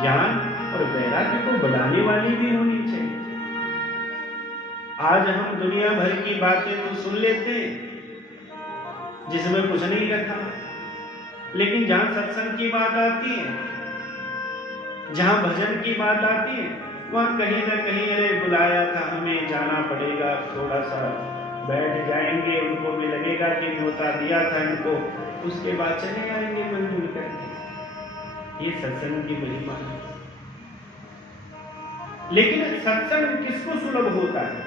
ज्ञान और वैराग्य को बढ़ाने वाली भी होनी चाहिए। आज हम दुनिया भर की बातें तो सुन लेते हैं जिसमें कुछ नहीं रखा, लेकिन जहां सत्संग की बात आती है, जहां भजन की बात आती है, वहां कहीं ना कहीं अरे बुलाया था हमें, जाना पड़ेगा, थोड़ा सा बैठ जाएंगे, उनको भी लगेगा कि न्योता दिया था इनको, उसके बाद चले आएंगे मिलजुल करके। ये सत्संग की महिमा है। लेकिन सत्संग किसको सुलभ होता है?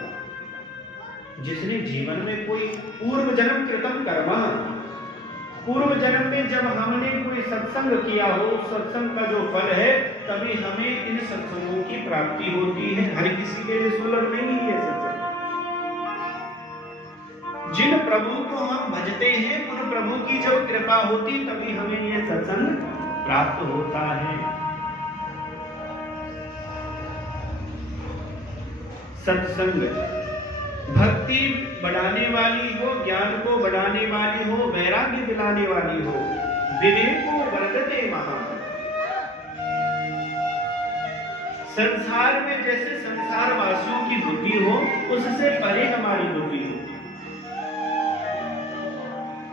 जिसने जीवन में कोई पूर्व जन्म कृतम कर्मा, पूर्व जन्म में जब हमने कोई सत्संग किया हो, सत्संग का जो फल है, तभी हमें इन सत्संगों की प्राप्ति होती है। हर किसी के लिए सुलभ नहीं है सत्संग। जिन प्रभु को हम भजते हैं, उन प्रभु की जब कृपा होती तभी हमें यह सत्संग प्राप्त होता है। सत्संग भक्ति बढ़ाने वाली हो, ज्ञान को बढ़ाने वाली हो, वैराग्य दिलाने वाली हो, विवेको वर्धते महा। संसार में जैसे संसार वासियों की बुद्धि हो, उससे परे हमारी बुद्धि हो।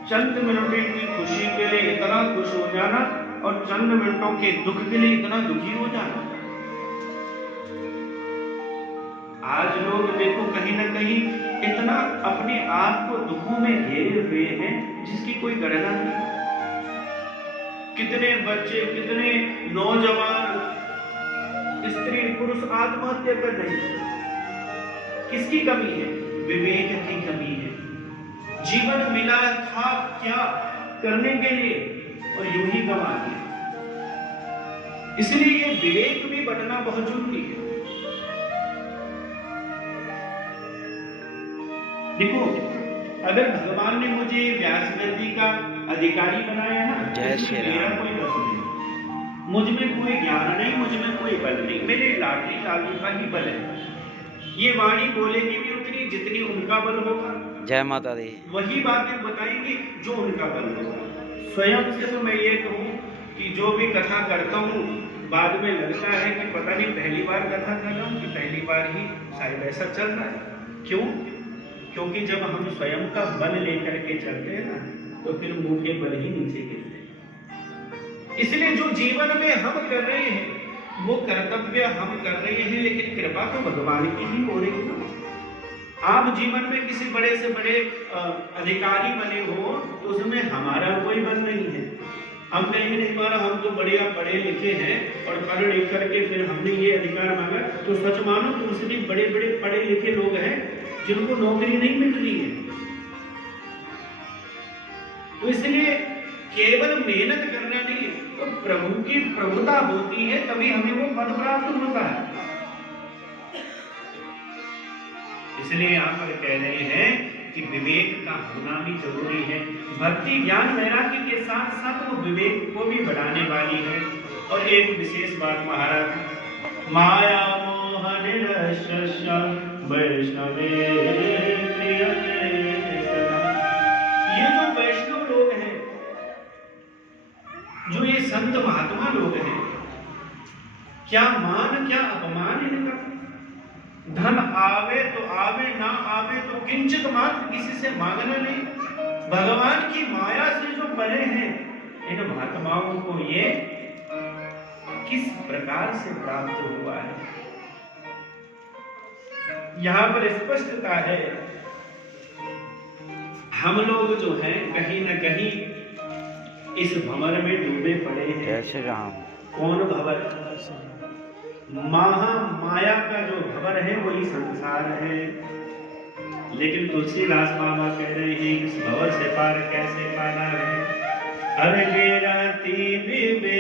चंद मिनटों की खुशी के लिए इतना खुश हो जाना और चंद मिनटों के दुख के लिए इतना दुखी हो जाना। आज लोग देखो कहीं ना कहीं इतना अपने आप को दुखों में घेरे हुए हैं जिसकी कोई गणना नहीं। कितने बच्चे, कितने नौजवान, स्त्री पुरुष आत्महत्या कर रहे हैं। किसकी कमी है? विवेक की कमी है। जीवन मिला था क्या करने के लिए और यूं ही गंवा दिया। इसलिए ये विवेक भी बढ़ना बहुत जरूरी है। देखो, अगर भगवान ने मुझे व्यास गद्दी का अधिकारी बनाया ना, मेरा कोई बस नहीं, मुझ में कोई ज्ञान नहीं, मुझ में कोई बल नहीं, मेरे लाठी चालू का ही बल है। ये वाणी बोलेगी भी उतनी जितनी उनका बल होगा। जय माता दी। वही बातें बताएंगी जो उनका बल होगा। स्वयं से तो मैं ये कहूँ कि जो भी कथा करता हूँ, बाद में लगता है कि पता नहीं पहली बार कथा कर रहा हूँ कि पहली बार ही शायद ऐसा चल रहा है। क्यों? क्योंकि जब हम स्वयं का बल लेकर के चलते हैं ना, तो फिर मुंह के बल ही नीचे गिरते हैं। इसलिए जो जीवन में हम कर रहे हैं वो कर्तव्य हम कर रहे हैं, लेकिन कृपा तो भगवान की ही हो रही है। आप जीवन में किसी बड़े से बड़े अधिकारी बने हो तो उसमें हमारा कोई बल नहीं है। हम कहेंगे नहीं मारा, हम तो बढ़िया पढ़े लिखे हैं और पढ़ लिख करके फिर हमने ये अधिकार मांगा, तो सच मानो तुमसे भी बड़े बड़े पढ़े लिखे लोग हैं जिनको नौकरी नहीं मिल रही है। तो इसलिए केवल मेहनत करना नहीं, तो प्रभु की प्रभुता होती है तभी हमें वो पद प्राप्त होता है। इसलिए यहाँ पर कह रहे हैं कि विवेक का होना भी जरूरी है। भक्ति ज्ञान वैराग्य के साथ साथ वो विवेक को भी बढ़ाने वाली है। और एक विशेष बात महाराज, माया मोह निरस्य वैष्णवे, ये जो वैष्णव लोग हैं, जो ये संत महात्मा लोग हैं, क्या मान क्या अपमान इनका। धन आवे तो आवे, ना आवे तो किंचित मात्र किसी से मांगना नहीं। भगवान की माया से जो बने हैं, इन महात्माओं को ये किस प्रकार से प्राप्त हुआ है, यहां पर स्पष्टता है। हम लोग जो हैं कहीं न कहीं इस भंवर में डूबे पड़े हैं। जय श्री राम। कौन भंवर? माया का जो भंवर है वही संसार है। लेकिन तुलसीदास बाबा कह रहे हैं इस भंवर से पार कैसे पाना है। हर के राती विवेक